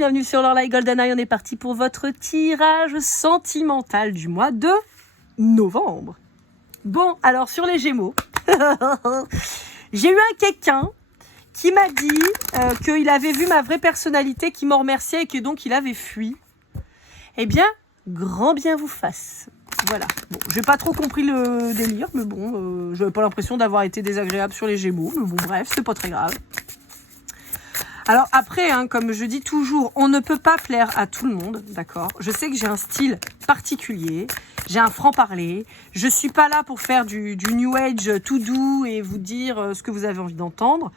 bienvenue sur Lorelai GoldenEye, on est parti pour votre tirage sentimental du mois de novembre. Bon, alors sur les Gémeaux, j'ai eu quelqu'un qui m'a dit qu'il avait vu ma vraie personnalité, qui m'en remerciait et que donc il avait fui. Eh bien, grand bien vous fasse. Voilà. Bon, j'ai pas trop compris le délire, mais bon, j'avais pas l'impression d'avoir été désagréable sur les Gémeaux, mais bon, bref, c'est pas très grave. Alors après, comme je dis toujours, on ne peut pas plaire à tout le monde, d'accord? Je sais que j'ai un style particulier, j'ai un franc-parler, je suis pas là pour faire du New Age tout doux et vous dire ce que vous avez envie d'entendre.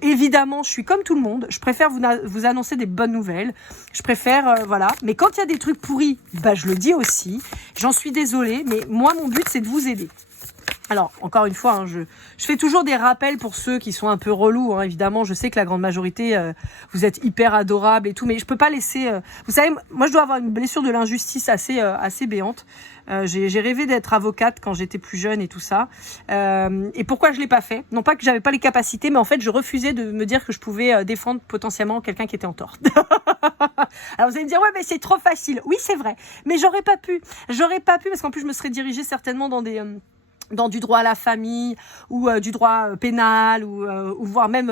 Évidemment, je suis comme tout le monde, je préfère vous annoncer des bonnes nouvelles, je préfère, voilà. Mais quand il y a des trucs pourris, bah, je le dis aussi, j'en suis désolée, mais moi, mon but, c'est de vous aider. Alors, encore une fois, je fais toujours des rappels pour ceux qui sont un peu relous, évidemment. Je sais que la grande majorité, vous êtes hyper adorables et tout, mais je peux pas laisser... vous savez, moi, je dois avoir une blessure de l'injustice assez béante. J'ai rêvé d'être avocate quand j'étais plus jeune et tout ça. Et pourquoi je l'ai pas fait? Non pas que j'avais pas les capacités, mais en fait, je refusais de me dire que je pouvais défendre potentiellement quelqu'un qui était en tort. Alors, vous allez me dire, ouais, mais c'est trop facile. Oui, c'est vrai. Mais j'aurais pas pu. J'aurais pas pu parce qu'en plus, je me serais dirigée certainement dans du droit à la famille ou du droit pénal ou voire même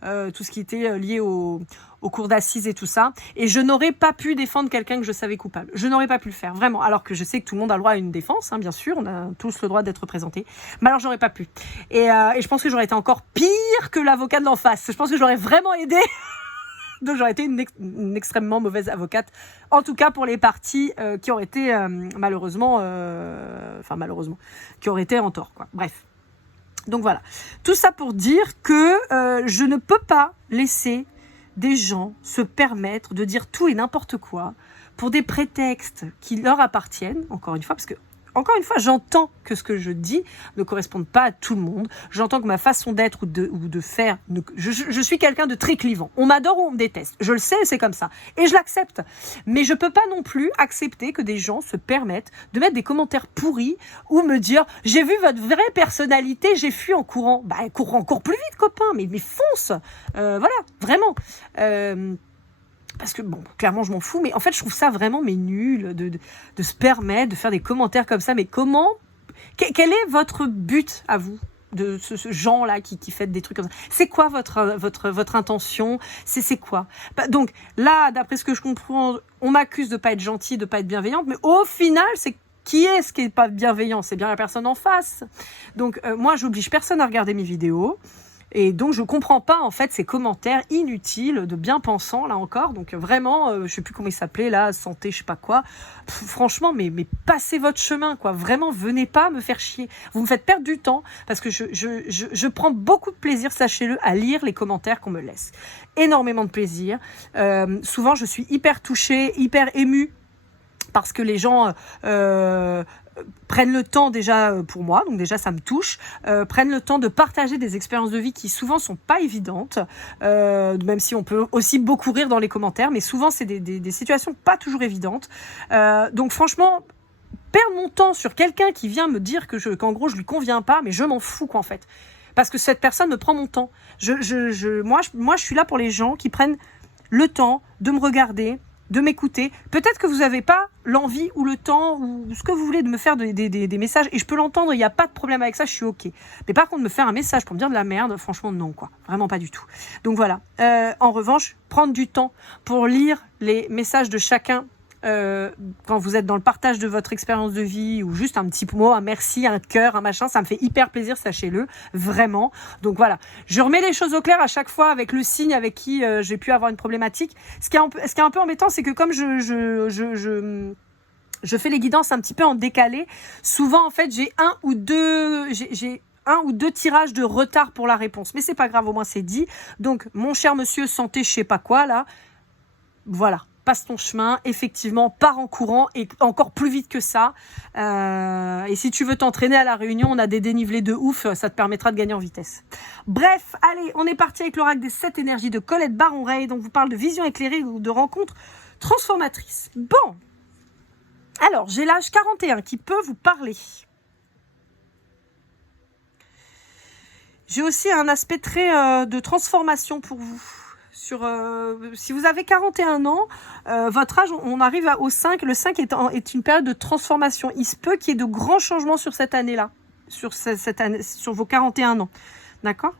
tout ce qui était lié au cours d'assises et tout ça. Et je n'aurais pas pu défendre quelqu'un que je savais coupable. Je n'aurais pas pu le faire, vraiment. Alors que je sais que tout le monde a le droit à une défense, bien sûr. On a tous le droit d'être représenté. Mais alors, j'aurais pas pu. Et je pense que j'aurais été encore pire que l'avocat de l'en face. Je pense que j'aurais vraiment aidé. Donc j'aurais été une extrêmement mauvaise avocate, en tout cas pour les parties qui auraient été malheureusement, qui auraient été en tort, quoi. Bref. Donc voilà. Tout ça pour dire que je ne peux pas laisser des gens se permettre de dire tout et n'importe quoi pour des prétextes qui leur appartiennent, encore une fois, parce que encore une fois, j'entends que ce que je dis ne corresponde pas à tout le monde. J'entends que ma façon d'être ou de faire... Je suis quelqu'un de très clivant. On m'adore ou on me déteste. Je le sais, c'est comme ça. Et je l'accepte. Mais je peux pas non plus accepter que des gens se permettent de mettre des commentaires pourris ou me dire « J'ai vu votre vraie personnalité, j'ai fui en courant. » Bah, cours encore plus vite, copain. Mais fonce. Voilà, vraiment. Parce que, bon, clairement, je m'en fous. Mais en fait, je trouve ça vraiment nul de se permettre de faire des commentaires comme ça. Mais comment... Quel est votre but à vous de ce genre-là qui fait des trucs comme ça? C'est quoi votre intention? C'est quoi? Donc, là, d'après ce que je comprends, on m'accuse de pas être gentille, de pas être bienveillante. Mais au final, c'est... Qui est-ce qui est pas bienveillant? C'est bien la personne en face. Donc, moi, j'oblige personne à regarder mes vidéos. Et donc, je comprends pas, en fait, ces commentaires inutiles de bien-pensants, là encore. Donc, vraiment, je sais plus comment il s'appelait, là, santé, je sais pas quoi. Franchement, mais passez votre chemin, quoi. Vraiment, venez pas me faire chier. Vous me faites perdre du temps, parce que je prends beaucoup de plaisir, sachez-le, à lire les commentaires qu'on me laisse. Énormément de plaisir. Souvent, je suis hyper touchée, hyper émue, parce que les gens... prennent le temps déjà pour moi, donc déjà ça me touche, prennent le temps de partager des expériences de vie qui souvent sont pas évidentes, même si on peut aussi beaucoup rire dans les commentaires, mais souvent c'est des situations pas toujours évidentes. Donc franchement, perdre mon temps sur quelqu'un qui vient me dire qu'en gros je lui conviens pas, mais je m'en fous quoi en fait. Parce que cette personne me prend mon temps. Moi je suis là pour les gens qui prennent le temps de me regarder, de m'écouter. Peut-être que vous n'avez pas l'envie ou le temps ou ce que vous voulez de me faire des messages et je peux l'entendre, il n'y a pas de problème avec ça, je suis ok. Mais par contre, me faire un message pour me dire de la merde, franchement non quoi, vraiment pas du tout. Donc voilà, en revanche, prendre du temps pour lire les messages de chacun quand vous êtes dans le partage de votre expérience de vie ou juste un petit mot, un merci, un cœur, un machin, ça me fait hyper plaisir, sachez-le, vraiment. Donc voilà, je remets les choses au clair à chaque fois avec le signe avec qui j'ai pu avoir une problématique. Ce qui est un peu embêtant, c'est que comme je fais les guidances un petit peu en décalé, souvent en fait j'ai un ou deux tirages de retard pour la réponse. Mais c'est pas grave, au moins c'est dit. Donc mon cher monsieur santé je sais pas quoi là, voilà. Passe ton chemin, effectivement, pars en courant et encore plus vite que ça. Et si tu veux t'entraîner à la réunion, on a des dénivelés de ouf, ça te permettra de gagner en vitesse. Bref, allez, on est parti avec l'oracle des 7 énergies de Colette Baron-Ray, donc vous parle de vision éclairée ou de rencontres transformatrices. Bon, alors j'ai l'âge 41 qui peut vous parler. J'ai aussi un aspect très de transformation pour vous. si vous avez 41 ans, votre âge, on arrive au 5. Le 5 est une période de transformation. Il se peut qu'il y ait de grands changements sur cette année-là, cette année, sur vos 41 ans. D'accord ?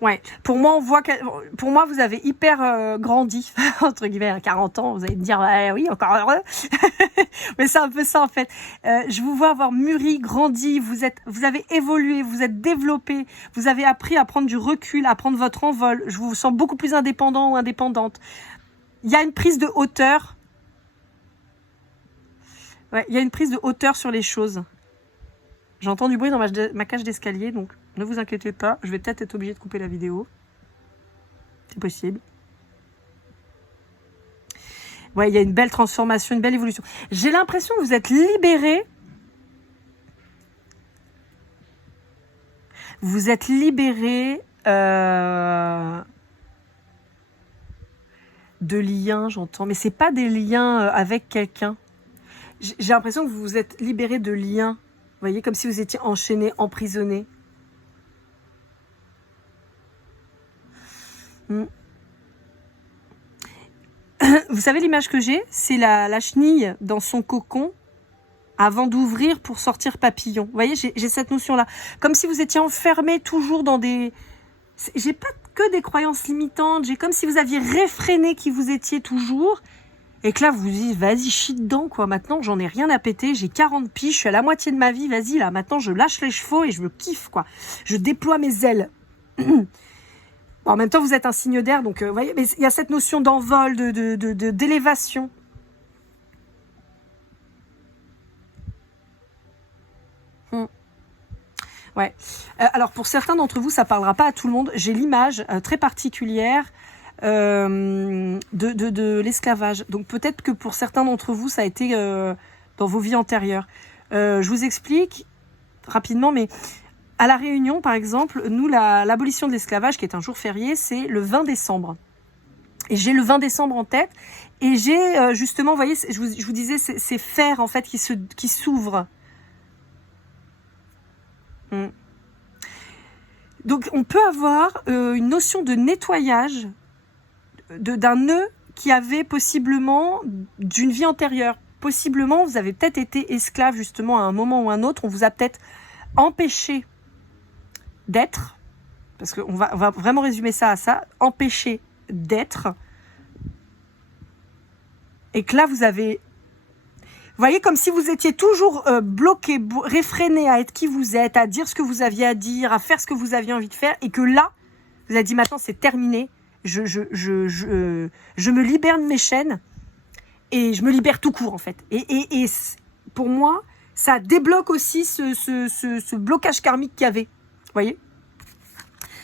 Ouais, pour moi, vous avez hyper grandi, entre guillemets, à 40 ans. Vous allez me dire, oui, encore heureux. Mais c'est un peu ça, en fait. Je vous vois avoir mûri, grandi, vous avez évolué, vous êtes développé, vous avez appris à prendre du recul, à prendre votre envol. Je vous sens beaucoup plus indépendant ou indépendante. Il y a une prise de hauteur. Ouais, il y a une prise de hauteur sur les choses. J'entends du bruit dans ma cage d'escalier, donc ne vous inquiétez pas, je vais peut-être être obligée de couper la vidéo. C'est possible. Ouais, il y a une belle transformation, une belle évolution. J'ai l'impression que vous êtes libérés. Vous êtes libérés de liens, j'entends. Mais c'est pas des liens avec quelqu'un. J'ai l'impression que vous vous êtes libérés de liens. Vous voyez, comme si vous étiez enchaîné, emprisonné. Vous savez l'image que j'ai ? C'est la chenille dans son cocon avant d'ouvrir pour sortir papillon. Vous voyez, j'ai cette notion-là. Comme si vous étiez enfermé toujours dans des... J'ai pas que des croyances limitantes. J'ai comme si vous aviez réfréné qui vous étiez toujours... Et que là, vous vous dites, vas-y, chie dedans, quoi. Maintenant, j'en ai rien à péter. J'ai 40 piges, je suis à la moitié de ma vie. Vas-y, là, maintenant, je lâche les chevaux et je me kiffe, quoi. Je déploie mes ailes. Bon, en même temps, vous êtes un signe d'air, donc, vous voyez, mais il y a cette notion d'envol, d'élévation. Ouais. Alors, pour certains d'entre vous, ça parlera pas à tout le monde. J'ai l'image très particulière de l'esclavage. Donc peut-être que pour certains d'entre vous, ça a été dans vos vies antérieures. Je vous explique rapidement, mais à La Réunion, par exemple, nous, l'abolition de l'esclavage, qui est un jour férié, c'est le 20 décembre. Et j'ai le 20 décembre en tête, et j'ai justement, vous voyez, je vous disais, ces fers en fait qui s'ouvrent. Donc on peut avoir une notion de nettoyage d'un nœud qui avait possiblement d'une vie antérieure. Possiblement, vous avez peut-être été esclave justement à un moment ou un autre. On vous a peut-être empêché d'être, parce qu'on va vraiment résumer ça à ça, empêché d'être. Et que là, vous avez... Vous voyez, comme si vous étiez toujours bloqué, réfréné à être qui vous êtes, à dire ce que vous aviez à dire, à faire ce que vous aviez envie de faire, et que là, vous avez dit maintenant c'est terminé, je me libère de mes chaînes, et je me libère tout court en fait. Et pour moi, ça débloque aussi ce blocage karmique qu'il y avait. Vous voyez ?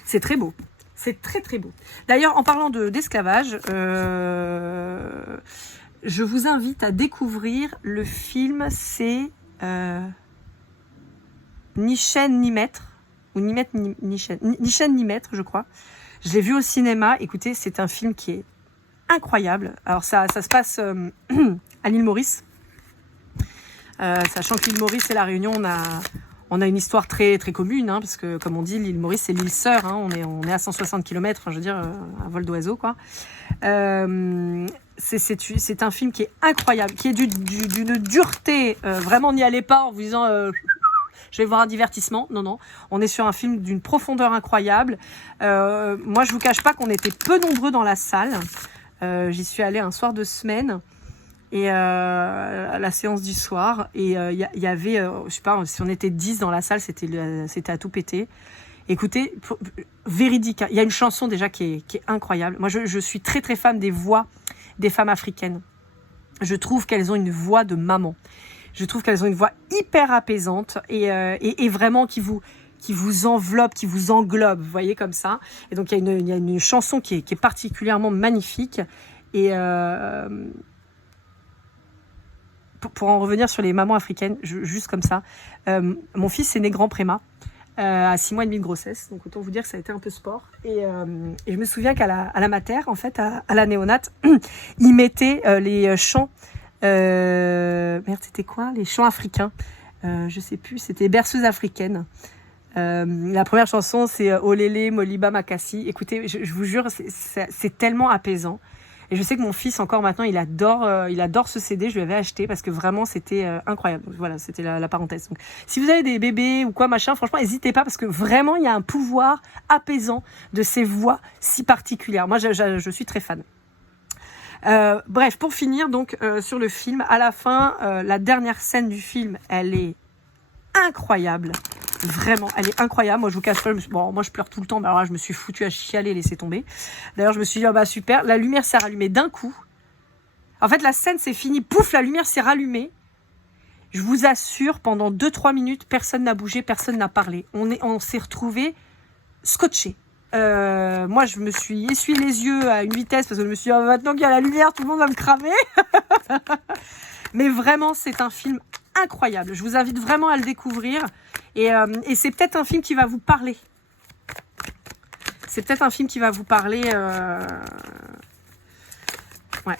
C'est très beau. C'est très très beau. D'ailleurs, en parlant d'esclavage, je vous invite à découvrir le film, c'est Ni chaîne ni maître, ou ni maître ni chaîne, ni chaîne ni maître, je crois. Je l'ai vu au cinéma. Écoutez, c'est un film qui est incroyable. Alors ça se passe à l'île Maurice. Sachant que l'île Maurice et la Réunion, on a une histoire très très commune, hein, parce que comme on dit, l'île Maurice c'est l'île sœur, hein, on est à 160 km, enfin je veux dire un vol d'oiseau quoi. C'est un film qui est incroyable, qui est d'une dureté, vraiment n'y allez pas en vous disant je vais voir un divertissement. Non, on est sur un film d'une profondeur incroyable. Moi je vous cache pas qu'on était peu nombreux dans la salle. J'y suis allée un soir de semaine. Et à la séance du soir, et il y avait, je sais pas, si on était 10 dans la salle, c'était à tout péter. Écoutez, véridique, hein, il y a une chanson déjà qui est incroyable. Moi, je suis très très fan des voix des femmes africaines. Je trouve qu'elles ont une voix de maman. Je trouve qu'elles ont une voix hyper apaisante et vraiment qui vous enveloppe, qui vous englobe, vous voyez, comme ça. Et donc, il y a une chanson qui est particulièrement magnifique. Et... pour en revenir sur les mamans africaines, juste comme ça, mon fils est né grand préma, à 6 mois et demi de grossesse, donc autant vous dire que ça a été un peu sport. Et je me souviens qu'à la mater, en fait, à la néonate, il mettait les chants, merde, c'était quoi ? Les chants africains, je sais plus, c'était berceuses africaines. La première chanson, c'est Olélé, Moliba Makassi. Écoutez, je vous jure, c'est tellement apaisant. Et je sais que mon fils, encore maintenant, il adore ce CD. Je lui avais acheté parce que vraiment, c'était incroyable. Donc, voilà, c'était la parenthèse. Donc, si vous avez des bébés ou quoi, machin, franchement, n'hésitez pas parce que vraiment, il y a un pouvoir apaisant de ces voix si particulières. Moi, je suis très fan. Bref, pour finir, donc, sur le film, à la fin, la dernière scène du film, elle est incroyable. Vraiment, elle est incroyable. Moi, je vous cache pas, moi, je pleure tout le temps. Mais alors là, je me suis foutue à chialer, laisser tomber. D'ailleurs, je me suis dit, bah super, la lumière s'est rallumée d'un coup. En fait, la scène s'est finie, pouf, la lumière s'est rallumée. Je vous assure, pendant 2-3 minutes, personne n'a bougé, personne n'a parlé. On s'est retrouvés scotchés. Moi, je me suis essuyé les yeux à une vitesse parce que je me suis dit, maintenant qu'il y a la lumière, tout le monde va me cramer. Mais vraiment, c'est un film incroyable. Je vous invite vraiment à le découvrir. Et c'est peut-être un film qui va vous parler. C'est peut-être un film qui va vous parler. Ouais.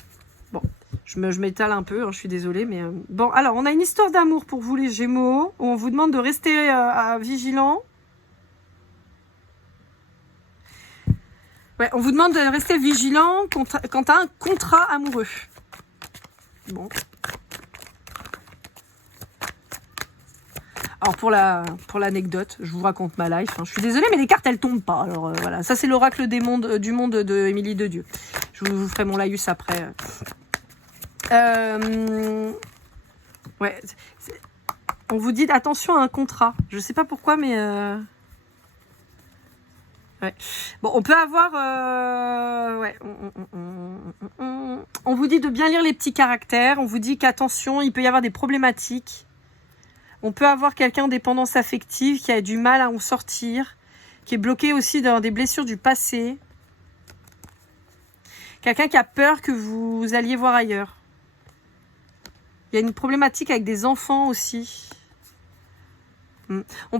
Bon, je m'étale un peu, hein, je suis désolée. Mais bon, alors, on a une histoire d'amour pour vous, les Gémeaux, où on vous demande de rester vigilants. Ouais, on vous demande de rester vigilant quant à un contrat amoureux. Bon. Alors pour l'anecdote, je vous raconte ma life. Hein. Je suis désolée, mais les cartes elles tombent pas. Alors voilà, ça c'est l'oracle du monde de Émilie de Dieu. Je vous ferai mon laïus après. Ouais, on vous dit attention à un contrat. Je sais pas pourquoi, mais ouais. Bon, on peut avoir ouais. On vous dit de bien lire les petits caractères. On vous dit qu'attention, il peut y avoir des problématiques. On peut avoir quelqu'un en dépendance affective qui a du mal à en sortir, qui est bloqué aussi dans des blessures du passé. Quelqu'un qui a peur que vous alliez voir ailleurs. Il y a une problématique avec des enfants aussi. On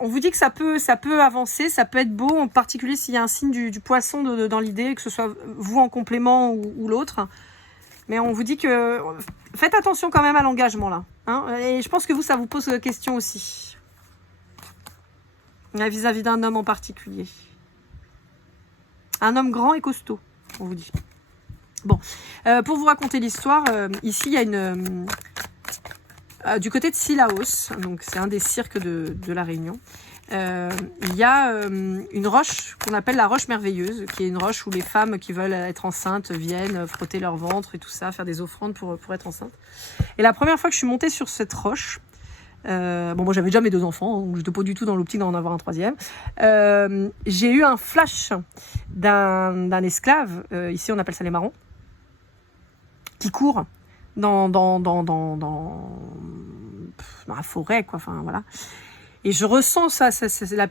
vous dit que ça peut avancer, ça peut être beau, en particulier s'il y a un signe du poisson dans l'idée, que ce soit vous en complément ou l'autre. Mais on vous dit que faites attention quand même à l'engagement là. Hein, et je pense que vous, ça vous pose question aussi. Vis-à-vis d'un homme en particulier. Un homme grand et costaud, on vous dit. Bon, pour vous raconter l'histoire, ici il y a une... du côté de Sillaos, donc c'est un des cirques de La Réunion, il y a une roche qu'on appelle la roche merveilleuse, qui est une roche où les femmes qui veulent être enceintes viennent frotter leur ventre et tout ça, faire des offrandes pour être enceinte. Et la première fois que je suis montée sur cette roche, moi j'avais déjà mes 2 enfants, donc je n'étais pas du tout dans l'optique d'en avoir un 3e, j'ai eu un flash d'un esclave, ici on appelle ça les marrons, qui court dans la forêt, quoi, enfin voilà. Et je ressens ça,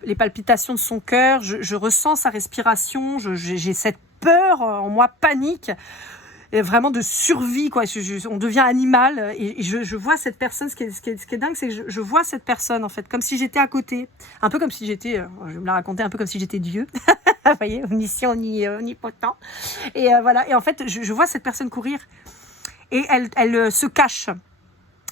les palpitations de son cœur, je ressens sa respiration, j'ai cette peur en moi, panique, et vraiment de survie, quoi. On devient animal, et je vois cette personne, ce qui est dingue, c'est que je vois cette personne, en fait, comme si j'étais à côté, un peu comme si j'étais, je vais me la raconter, un peu comme si j'étais Dieu, vous voyez, omniscient, omnipotent, et voilà, et en fait, je vois cette personne courir, et elle se cache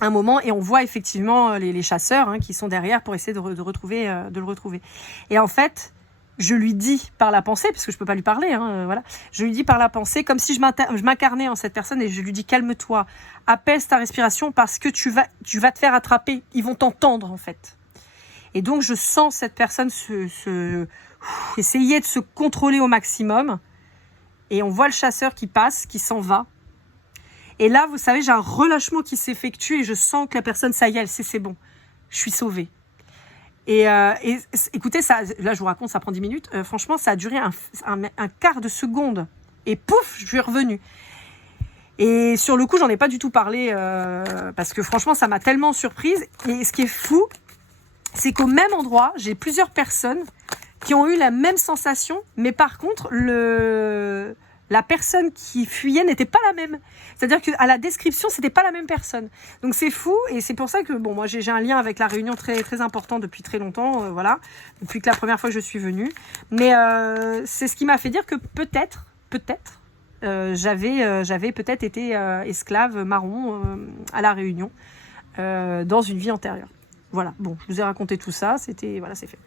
un moment, et on voit effectivement les chasseurs, hein, qui sont derrière pour essayer de le retrouver. Et en fait, je lui dis par la pensée, parce que je peux pas lui parler, hein, voilà. Je lui dis par la pensée, comme si je m'incarnais en cette personne, et je lui dis calme-toi, apaise ta respiration parce que tu vas te faire attraper. Ils vont t'entendre en fait. Et donc je sens cette personne essayer de se contrôler au maximum. Et on voit le chasseur qui passe, qui s'en va. Et là, vous savez, j'ai un relâchement qui s'effectue et je sens que la personne, ça y est, c'est bon. Je suis sauvée. Et écoutez, ça, là, je vous raconte, ça prend 10 minutes. Franchement, ça a duré un quart de seconde. Et pouf, je suis revenue. Et sur le coup, j'en ai pas du tout parlé parce que franchement, ça m'a tellement surprise. Et ce qui est fou, c'est qu'au même endroit, j'ai plusieurs personnes qui ont eu la même sensation. Mais par contre, la personne qui fuyait n'était pas la même. C'est-à-dire qu'à la description, c'était pas la même personne. Donc c'est fou, et c'est pour ça que bon, moi j'ai un lien avec La Réunion très très important depuis très longtemps, voilà, depuis que la première fois que je suis venue. Mais c'est ce qui m'a fait dire que peut-être, j'avais peut-être été esclave marron à La Réunion dans une vie antérieure. Voilà, bon, je vous ai raconté tout ça, c'était, voilà, c'est fait.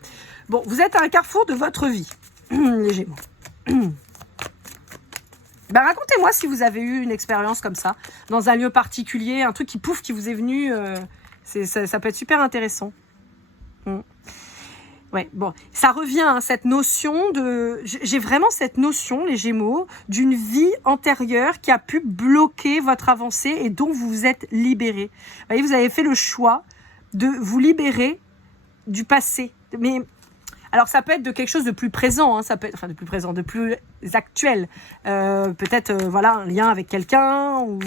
Bon, vous êtes à un carrefour de votre vie, les Gémeaux. Ben, racontez-moi si vous avez eu une expérience comme ça, dans un lieu particulier, un truc qui pouf, qui vous est venu, ça peut être super intéressant. Ouais, bon, ça revient à cette notion de... J'ai vraiment cette notion, les Gémeaux, d'une vie antérieure qui a pu bloquer votre avancée et dont vous vous êtes libérés. Vous voyez, vous avez fait le choix de vous libérer du passé. Mais alors, ça peut être de quelque chose de plus présent, hein, ça peut être, enfin de plus présent, de plus actuel. Peut-être, voilà, un lien avec quelqu'un ou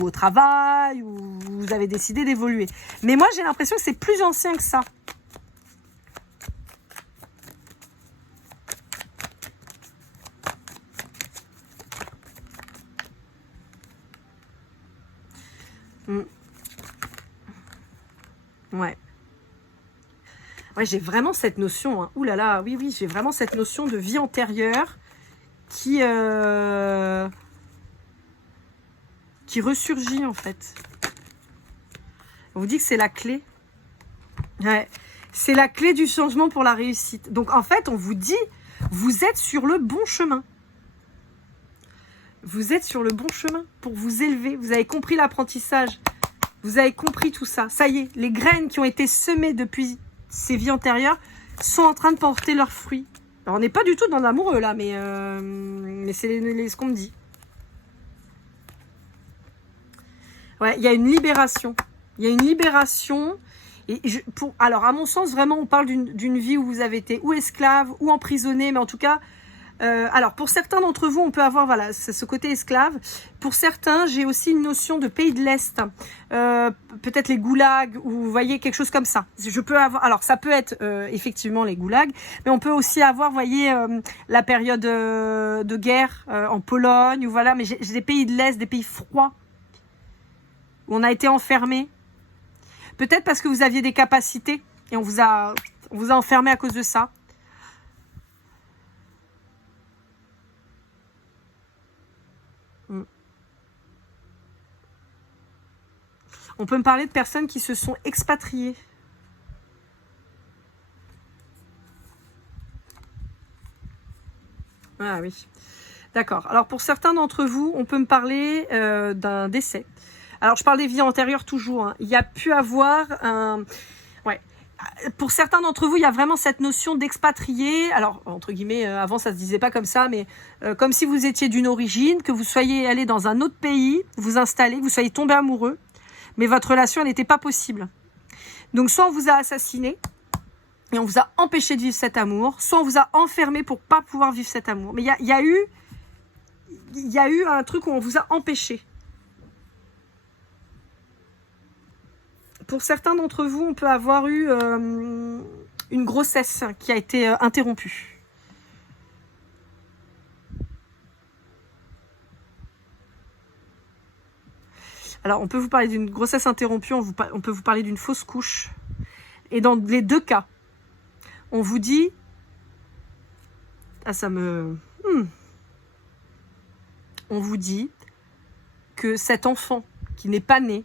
au travail, ou vous avez décidé d'évoluer. Mais moi, j'ai l'impression que c'est plus ancien que ça. Ouais. Ouais, j'ai vraiment cette notion, hein. Ouh là là, oui, oui, j'ai vraiment cette notion de vie antérieure qui ressurgit, en fait. On vous dit que c'est la clé. Ouais. C'est la clé du changement pour la réussite. Donc, en fait, on vous dit, vous êtes sur le bon chemin. Vous êtes sur le bon chemin pour vous élever. Vous avez compris l'apprentissage. Vous avez compris tout ça. Ça y est, les graines qui ont été semées depuis ces vies antérieures sont en train de porter leurs fruits. Alors, on n'est pas du tout dans l'amoureux, là, mais c'est ce qu'on me dit. Ouais, il y a une libération. Il y a une libération. Et alors, à mon sens, vraiment, on parle d'une vie où vous avez été ou esclave ou emprisonné, mais en tout cas... alors, pour certains d'entre vous, on peut avoir voilà, ce côté esclave. Pour certains, j'ai aussi une notion de pays de l'Est. Peut-être les goulags, ou vous voyez, quelque chose comme ça. Je peux avoir, alors, ça peut être effectivement les goulags, mais on peut aussi avoir, vous voyez, la période de guerre en Pologne, ou voilà, mais j'ai des pays de l'Est, des pays froids, où on a été enfermés. Peut-être parce que vous aviez des capacités, et on vous a enfermé à cause de ça. On peut me parler de personnes qui se sont expatriées. Ah oui. D'accord. Alors, pour certains d'entre vous, on peut me parler d'un décès. Alors, je parle des vies antérieures toujours, hein. Il y a pu avoir un... Ouais. Pour certains d'entre vous, il y a vraiment cette notion d'expatrié. Alors, entre guillemets, avant, ça ne se disait pas comme ça, mais comme si vous étiez d'une origine, que vous soyez allé dans un autre pays, vous installer, que vous soyez tombé amoureux, mais votre relation, elle n'était pas possible. Donc, soit on vous a assassiné, et on vous a empêché de vivre cet amour, soit on vous a enfermé pour pas pouvoir vivre cet amour. Mais il y a eu un truc où on vous a empêché. Pour certains d'entre vous, on peut avoir eu une grossesse qui a été interrompue. Alors, on peut vous parler d'une grossesse interrompue, on peut vous parler d'une fausse couche. Et dans les deux cas, on vous dit... Ah, ça me... On vous dit que cet enfant qui n'est pas né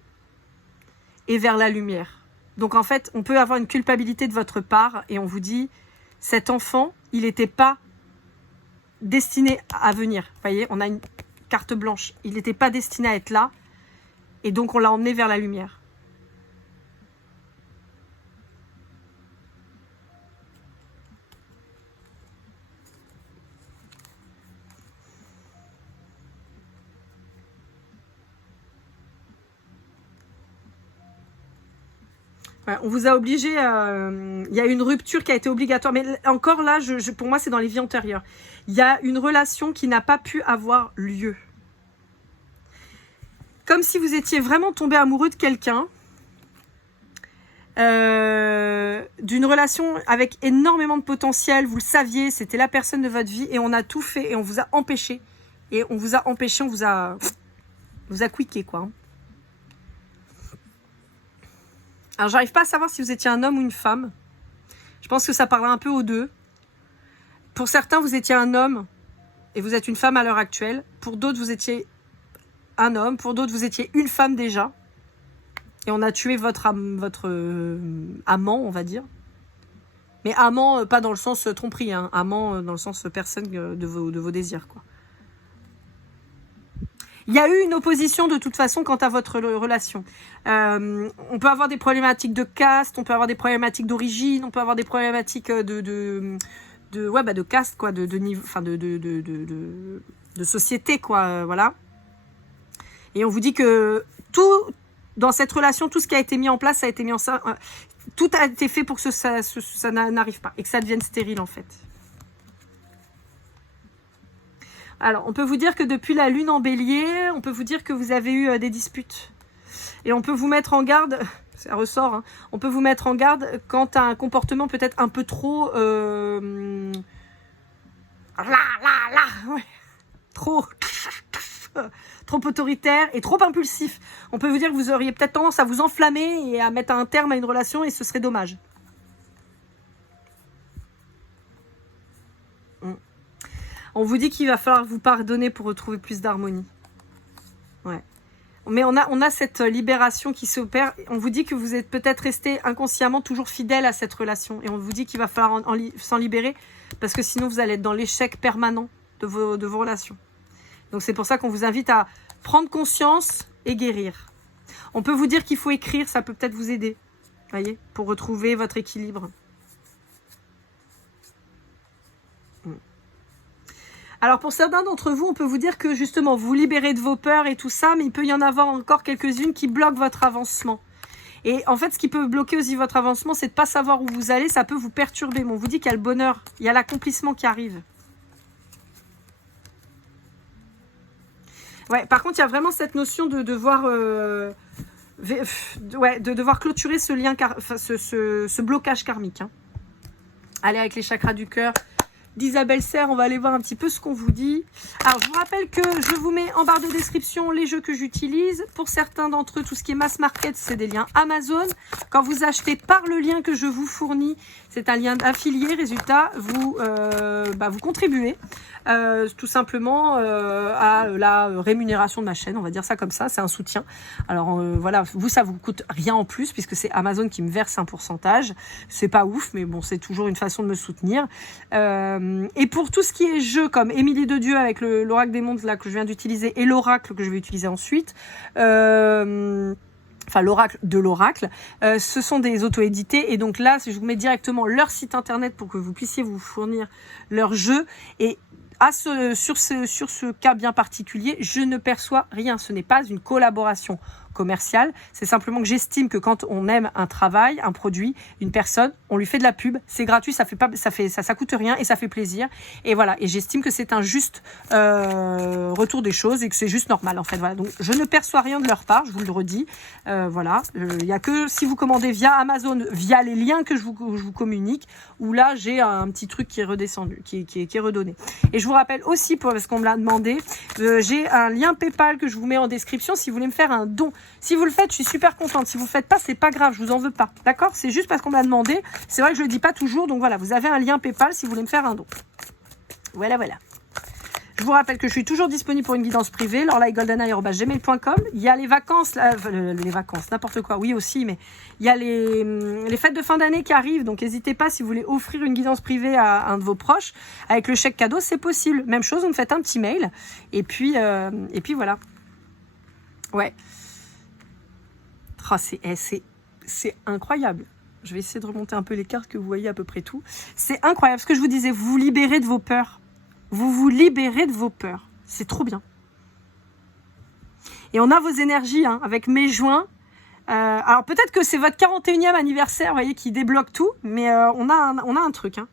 est vers la lumière. Donc, en fait, on peut avoir une culpabilité de votre part et on vous dit, cet enfant, il n'était pas destiné à venir. Vous voyez, on a une carte blanche. Il n'était pas destiné à être là. Et donc, on l'a emmené vers la lumière. Ouais, on vous a obligé, il y a une rupture qui a été obligatoire. Mais encore là, pour moi, c'est dans les vies antérieures. Il y a une relation qui n'a pas pu avoir lieu. Comme si vous étiez vraiment tombé amoureux de quelqu'un, d'une relation avec énormément de potentiel, vous le saviez, c'était la personne de votre vie, et on a tout fait, et on vous a empêché. Et on vous a empêché, on vous a quické, quoi. Alors, j'arrive pas à savoir si vous étiez un homme ou une femme. Je pense que ça parlera un peu aux deux. Pour certains, vous étiez un homme, et vous êtes une femme à l'heure actuelle. Pour d'autres, vous étiez un homme. Pour d'autres, vous étiez une femme déjà. et on a tué votre amant, on va dire. Mais amant, pas dans le sens tromperie, hein. Amant dans le sens personne de vos désirs, quoi. Il y a eu une opposition de toute façon quant à votre relation. On peut avoir des problématiques de caste, on peut avoir des problématiques d'origine, on peut avoir des problématiques de caste, quoi, de niveau, enfin de société, quoi, voilà. Et on vous dit que tout dans cette relation, tout ce qui a été mis en place, ça a été mis en tout a été fait pour que ça n'arrive pas et que ça devienne stérile en fait. Alors, on peut vous dire que depuis la lune en bélier, on peut vous dire que vous avez eu des disputes. Et on peut vous mettre en garde, ça ressort, hein, on peut vous mettre en garde quant à un comportement peut-être un peu trop... ouais, trop autoritaire et trop impulsif. On peut vous dire que vous auriez peut-être tendance à vous enflammer et à mettre un terme à une relation et ce serait dommage. On vous dit qu'il va falloir vous pardonner pour retrouver plus d'harmonie. Ouais. Mais on a cette libération qui s'opère. On vous dit que vous êtes peut-être resté inconsciemment toujours fidèle à cette relation. Et on vous dit qu'il va falloir s'en libérer parce que sinon vous allez être dans l'échec permanent de vos relations. Donc c'est pour ça qu'on vous invite à prendre conscience et guérir. On peut vous dire qu'il faut écrire, ça peut peut-être vous aider, voyez, pour retrouver votre équilibre. Alors pour certains d'entre vous, on peut vous dire que justement vous libérez de vos peurs et tout ça, mais il peut y en avoir encore quelques-unes qui bloquent votre avancement. Et en fait, ce qui peut bloquer aussi votre avancement, c'est de ne pas savoir où vous allez, ça peut vous perturber. Mais on vous dit qu'il y a le bonheur, il y a l'accomplissement qui arrive. Ouais, par contre, il y a vraiment cette notion de devoir, de devoir clôturer ce lien, ce blocage karmique. Hein. Allez, avec les chakras du cœur d'Isabelle Serre, on va aller voir un petit peu ce qu'on vous dit. Alors, je vous rappelle que je vous mets en barre de description les jeux que j'utilise. Pour certains d'entre eux, tout ce qui est mass market, c'est des liens Amazon. Quand vous achetez par le lien que je vous fournis, c'est un lien affilié. Résultat, vous contribuez tout simplement à la rémunération de ma chaîne. On va dire ça comme ça, c'est un soutien. Alors voilà, vous, ça vous coûte rien en plus puisque c'est Amazon qui me verse un pourcentage. C'est pas ouf, mais bon, c'est toujours une façon de me soutenir. Et pour tout ce qui est jeu comme Émilie de Dieu avec l'oracle des mondes là que je viens d'utiliser et l'oracle que je vais utiliser ensuite, enfin l'oracle de l'oracle, ce sont des auto-édités et donc là je vous mets directement leur site internet pour que vous puissiez vous fournir leurs jeux et sur ce cas bien particulier, je ne perçois rien, ce n'est pas une collaboration commerciale, c'est simplement que j'estime que quand on aime un travail, un produit, une personne, on lui fait de la pub, c'est gratuit, ça coûte rien et ça fait plaisir. Et voilà, et j'estime que c'est un juste retour des choses et que c'est juste normal en fait. Voilà, donc je ne perçois rien de leur part, je vous le redis. Voilà, il y a que si vous commandez via Amazon, via les liens que je vous communique, où là j'ai un petit truc qui est redescendu, qui est redonné. Et je vous rappelle aussi, parce qu'on me l'a demandé, j'ai un lien PayPal que je vous mets en description si vous voulez me faire un don. Si vous le faites, je suis super contente. Si vous le faites pas, c'est pas grave, je vous en veux pas. D'accord? C'est juste parce qu'on me l'a demandé. C'est vrai que je le dis pas toujours, donc voilà, vous avez un lien PayPal si vous voulez me faire un don. Voilà. Je vous rappelle que je suis toujours disponible pour une guidance privée, lorlaigoldeneye@gmail.com. Il y a les vacances, les vacances, n'importe quoi, oui aussi, mais il y a les fêtes de fin d'année qui arrivent, donc n'hésitez pas si vous voulez offrir une guidance privée à un de vos proches, avec le chèque cadeau, c'est possible. Même chose, vous me faites un petit mail, et puis voilà. Ouais. Oh, c'est incroyable. Je vais essayer de remonter un peu les cartes que vous voyez à peu près tout. C'est incroyable. Ce que je vous disais, vous vous libérez de vos peurs. Vous vous libérez de vos peurs. C'est trop bien. Et on a vos énergies hein, avec mai juin. Alors peut-être que c'est votre 41e anniversaire, vous voyez, qui débloque tout. Mais on a un truc. Hein.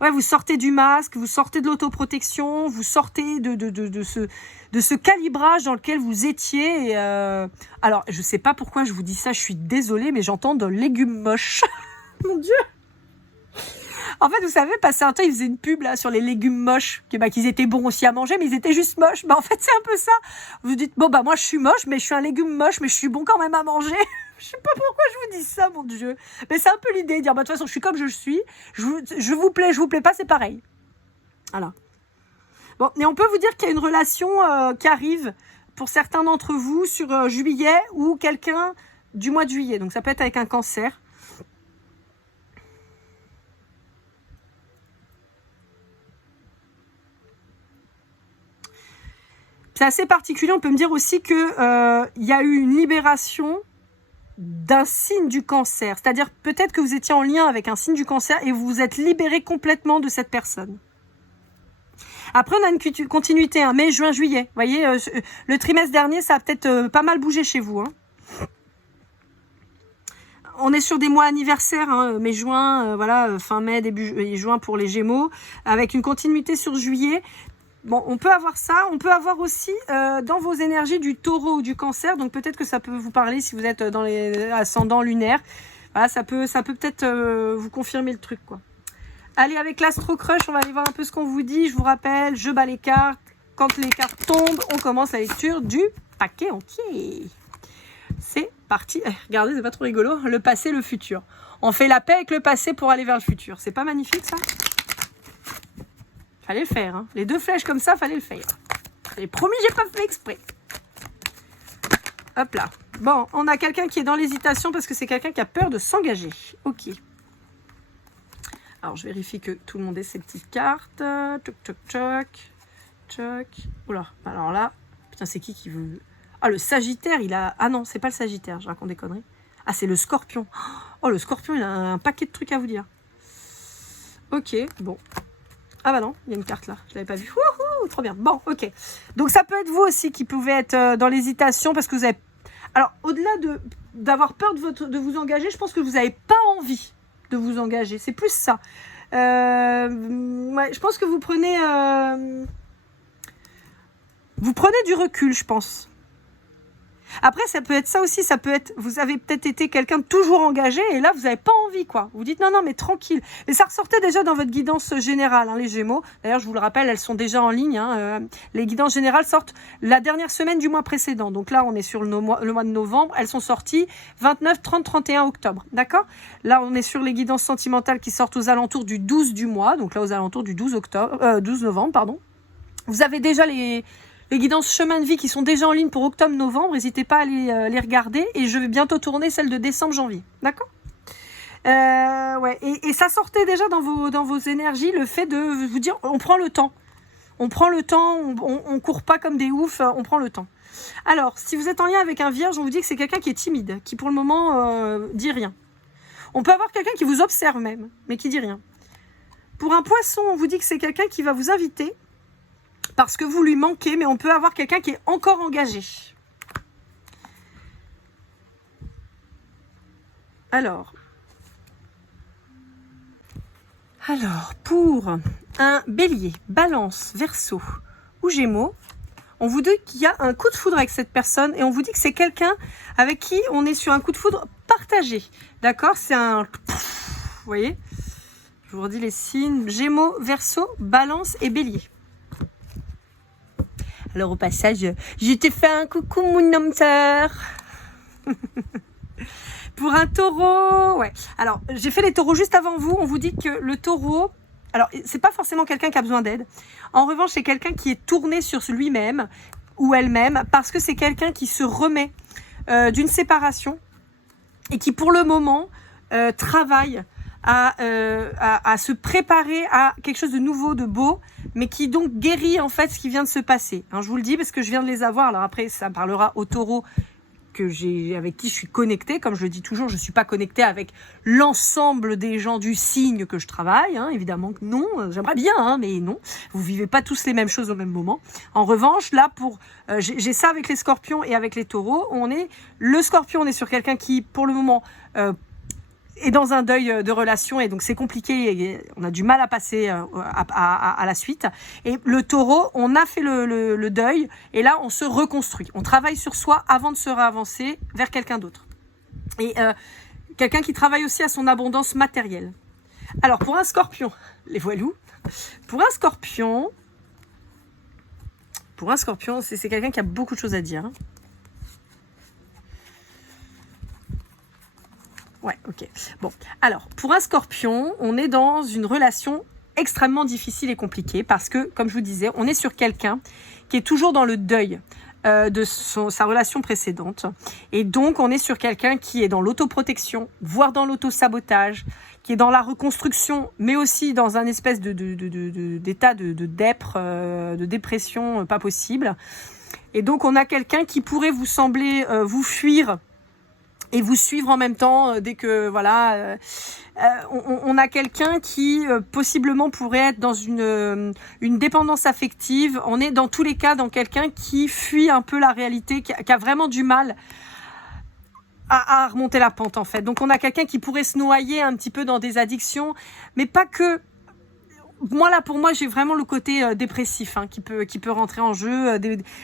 Ouais, vous sortez du masque, vous sortez de l'autoprotection, vous sortez de ce calibrage dans lequel vous étiez. Et alors, je sais pas pourquoi je vous dis ça, je suis désolée, mais j'entends de légumes moches. Mon Dieu! En fait, vous savez, passé un temps, ils faisaient une pub là sur les légumes moches, qu'ils étaient bons aussi à manger, mais ils étaient juste moches. En fait, c'est un peu ça. Vous dites, bon, moi, je suis moche, mais je suis un légume moche, mais je suis bon quand même à manger. Je sais pas pourquoi je vous dis ça, mon Dieu. Mais c'est un peu l'idée, de dire, de toute façon, je suis comme je suis. Je vous plais pas, c'est pareil. Voilà. Bon, et on peut vous dire qu'il y a une relation qui arrive pour certains d'entre vous sur juillet où quelqu'un du mois de juillet. Donc ça peut être avec un cancer. C'est assez particulier. On peut me dire aussi que y a eu une libération d'un signe du cancer. C'est-à-dire peut-être que vous étiez en lien avec un signe du cancer et vous vous êtes libéré complètement de cette personne. Après, on a une continuité, hein, mai, juin, juillet. Vous voyez, le trimestre dernier, ça a peut-être pas mal bougé chez vous. Hein. On est sur des mois anniversaires, hein, mai, juin, voilà, fin mai, début juin pour les Gémeaux, avec une continuité sur juillet. Bon, on peut avoir ça. On peut avoir aussi dans vos énergies du taureau ou du cancer. Donc peut-être que ça peut vous parler si vous êtes dans les ascendants lunaires. Voilà, ça peut peut-être vous confirmer le truc, quoi. Allez, avec l'Astro Crush, on va aller voir un peu ce qu'on vous dit. Je vous rappelle, je bats les cartes. Quand les cartes tombent, on commence la lecture du paquet entier. C'est parti. Regardez, c'est pas trop rigolo. Le passé, le futur. On fait la paix avec le passé pour aller vers le futur. C'est pas magnifique, ça? Fallait le faire. Hein. Les deux flèches comme ça, fallait le faire. J'ai promis, j'ai pas fait exprès. Hop là. Bon, on a quelqu'un qui est dans l'hésitation parce que c'est quelqu'un qui a peur de s'engager. Ok. Alors, je vérifie que tout le monde ait ses petites cartes. Tchoc, tchoc, tchoc. Tchoc. Oula, alors là, putain, c'est qui veut... Ah, le Sagittaire, il a... Ah non, c'est pas le Sagittaire, je raconte des conneries. Ah, c'est le Scorpion. Oh, le Scorpion, il a un paquet de trucs à vous dire. Ok, bon. Ah bah non, il y a une carte là, je l'avais pas vue. Wouhou, trop bien. Bon, ok. Donc, ça peut être vous aussi qui pouvez être dans l'hésitation parce que vous avez... Alors, au-delà d'avoir peur de vous engager, je pense que vous n'avez pas envie de vous engager. C'est plus ça. Ouais, je pense que vous prenez du recul, je pense. Après, ça peut être ça aussi, ça peut être, vous avez peut-être été quelqu'un de toujours engagé et là, vous n'avez pas envie, quoi. Vous dites non, mais tranquille. Et ça ressortait déjà dans votre guidance générale, hein, les Gémeaux. D'ailleurs, je vous le rappelle, elles sont déjà en ligne. Hein, les guidances générales sortent la dernière semaine du mois précédent. Donc là, on est sur le mois de novembre. Elles sont sorties 29, 30, 31 octobre. D'accord? Là, on est sur les guidances sentimentales qui sortent aux alentours du 12 du mois. Donc là, aux alentours du 12 novembre, pardon. Vous avez déjà les guidances chemin de vie qui sont déjà en ligne pour octobre-novembre, n'hésitez pas à les regarder et je vais bientôt tourner celle de décembre-janvier. D'accord? Ouais. Et ça sortait déjà dans vos énergies le fait de vous dire on prend le temps. On prend le temps, on court pas comme des oufs, on prend le temps. Alors, si vous êtes en lien avec un vierge, on vous dit que c'est quelqu'un qui est timide, qui pour le moment dit rien. On peut avoir quelqu'un qui vous observe même, mais qui dit rien. Pour un poisson, on vous dit que c'est quelqu'un qui va vous inviter parce que vous lui manquez, mais on peut avoir quelqu'un qui est encore engagé. Alors, pour un bélier, balance, verseau ou gémeaux, on vous dit qu'il y a un coup de foudre avec cette personne et on vous dit que c'est quelqu'un avec qui on est sur un coup de foudre partagé. D'accord? C'est un... Vous voyez? Je vous redis les signes. Gémeaux, verseau, balance et bélier. Alors au passage, je te fais un coucou mon âme sœur. Pour un taureau, ouais. Alors, j'ai fait les taureaux juste avant vous. On vous dit que le taureau... Alors, c'est pas forcément quelqu'un qui a besoin d'aide. En revanche, c'est quelqu'un qui est tourné sur lui-même ou elle-même parce que c'est quelqu'un qui se remet d'une séparation et qui, pour le moment, travaille à se préparer à quelque chose de nouveau, de beau, mais qui donc guérit en fait ce qui vient de se passer. Hein, je vous le dis parce que je viens de les avoir. Alors après, ça parlera au taureau avec qui je suis connectée. Comme je le dis toujours, je ne suis pas connectée avec l'ensemble des gens du signe que je travaille. Hein, évidemment que non, j'aimerais bien, hein, mais non. Vous vivez pas tous les mêmes choses au même moment. En revanche, là, j'ai ça avec les scorpions et avec les taureaux. Le scorpion, on est sur quelqu'un qui, pour le moment, est dans un deuil de relation et donc c'est compliqué, et on a du mal à passer à la suite. Et le taureau, on a fait le deuil et là on se reconstruit. On travaille sur soi avant de se réavancer vers quelqu'un d'autre. Et quelqu'un qui travaille aussi à son abondance matérielle. Alors pour un scorpion, les voilous, pour un scorpion, c'est quelqu'un qui a beaucoup de choses à dire. Hein. Ouais, ok. Bon, alors, pour un scorpion, on est dans une relation extrêmement difficile et compliquée parce que, comme je vous disais, on est sur quelqu'un qui est toujours dans le deuil. de sa relation précédente. Et donc, on est sur quelqu'un qui est dans l'autoprotection, voire dans l'autosabotage, qui est dans la reconstruction, mais aussi dans un espèce d'état de dépre, de dépression pas possible. Et donc, on a quelqu'un qui pourrait vous sembler vous fuir et vous suivre en même temps dès que voilà on a quelqu'un qui possiblement pourrait être dans une dépendance affective. On est dans tous les cas dans quelqu'un qui fuit un peu la réalité, qui a vraiment du mal à remonter la pente en fait. Donc on a quelqu'un qui pourrait se noyer un petit peu dans des addictions, mais pas que. Moi là, pour moi, j'ai vraiment le côté dépressif qui peut rentrer en jeu,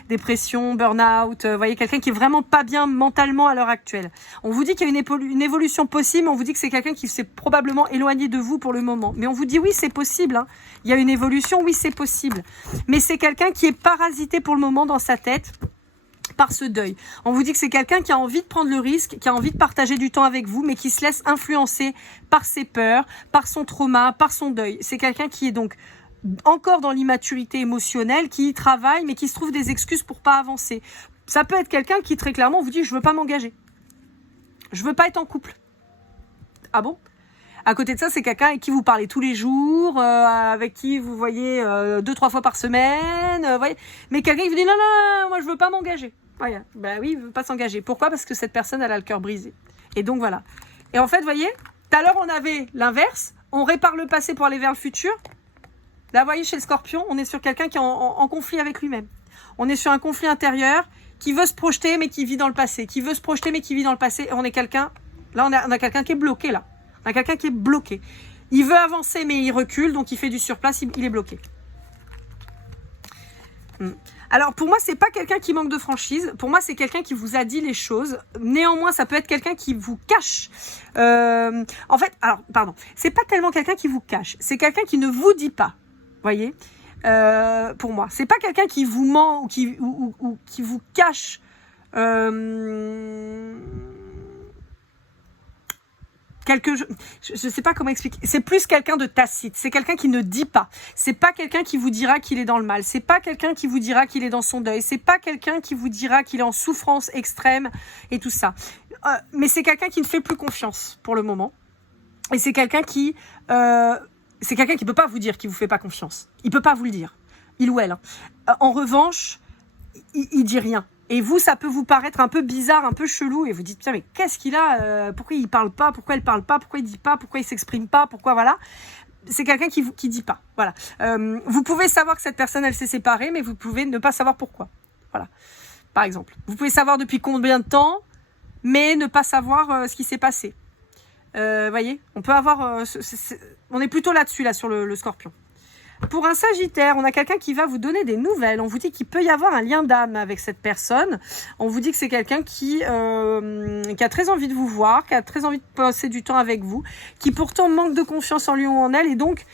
dépression, burn-out. Vous voyez, quelqu'un qui est vraiment pas bien mentalement à l'heure actuelle. On vous dit qu'il y a une évolution possible, on vous dit que c'est quelqu'un qui s'est probablement éloigné de vous pour le moment. Mais on vous dit oui, c'est possible. Il y a une évolution, oui, c'est possible. Mais c'est quelqu'un qui est parasité pour le moment dans sa tête par ce deuil. On vous dit que c'est quelqu'un qui a envie de prendre le risque, qui a envie de partager du temps avec vous, mais qui se laisse influencer par ses peurs, par son trauma, par son deuil. C'est quelqu'un qui est donc encore dans l'immaturité émotionnelle, qui y travaille, mais qui se trouve des excuses pour pas avancer. Ça peut être quelqu'un qui très clairement vous dit « je veux pas m'engager, je veux pas être en couple ». Ah bon ? À côté de ça, c'est quelqu'un avec qui vous parlez tous les jours, avec qui vous voyez 2-3 fois par semaine, voyez. Mais quelqu'un qui vous dit « non, non, non, moi je veux pas m'engager ». Voilà. Ben oui, il veut pas s'engager. Pourquoi ? Parce que cette personne, elle a le cœur brisé. Et donc voilà. Et en fait, vous voyez, tout à l'heure, on avait l'inverse. On répare le passé pour aller vers le futur. Là, vous voyez, chez le Scorpion, on est sur quelqu'un qui est en conflit avec lui-même. On est sur un conflit intérieur qui veut se projeter, mais qui vit dans le passé. Qui veut se projeter, mais qui vit dans le passé. Et on est quelqu'un... Là, on a quelqu'un qui est bloqué, là. On a quelqu'un qui est bloqué. Il veut avancer, mais il recule, donc il fait du surplace, il est bloqué. Alors, pour moi, c'est pas quelqu'un qui manque de franchise. Pour moi, c'est quelqu'un qui vous a dit les choses. Néanmoins, ça peut être quelqu'un qui vous cache. En fait, alors, pardon. C'est pas tellement quelqu'un qui vous cache. C'est quelqu'un qui ne vous dit pas. Voyez ? Pour moi. C'est pas quelqu'un qui vous ment ou qui vous cache... je sais pas comment expliquer. C'est plus quelqu'un de tacite. C'est quelqu'un qui ne dit pas. C'est pas quelqu'un qui vous dira qu'il est dans le mal. C'est pas quelqu'un qui vous dira qu'il est dans son deuil. C'est pas quelqu'un qui vous dira qu'il est en souffrance extrême et tout ça. Mais c'est quelqu'un qui ne fait plus confiance pour le moment. Et c'est quelqu'un qui peut pas vous dire qu'il vous fait pas confiance. Il peut pas vous le dire. Il ou elle. En revanche, il dit rien. Et vous, ça peut vous paraître un peu bizarre, un peu chelou, et vous dites, tiens, mais qu'est-ce qu'il a pourquoi il parle pas, pourquoi elle parle pas, pourquoi il dit pas, pourquoi il s'exprime pas, pourquoi voilà. C'est quelqu'un qui dit pas, voilà. Vous pouvez savoir que cette personne, elle s'est séparée, mais vous pouvez ne pas savoir pourquoi, voilà. Par exemple, vous pouvez savoir depuis combien de temps, mais ne pas savoir ce qui s'est passé. Voyez, on peut avoir, on est plutôt là-dessus, là, sur le Scorpion. Pour un Sagittaire, on a quelqu'un qui va vous donner des nouvelles. On vous dit qu'il peut y avoir un lien d'âme avec cette personne. On vous dit que c'est quelqu'un qui a très envie de vous voir, qui a très envie de passer du temps avec vous, qui pourtant manque de confiance en lui ou en elle. Et donc,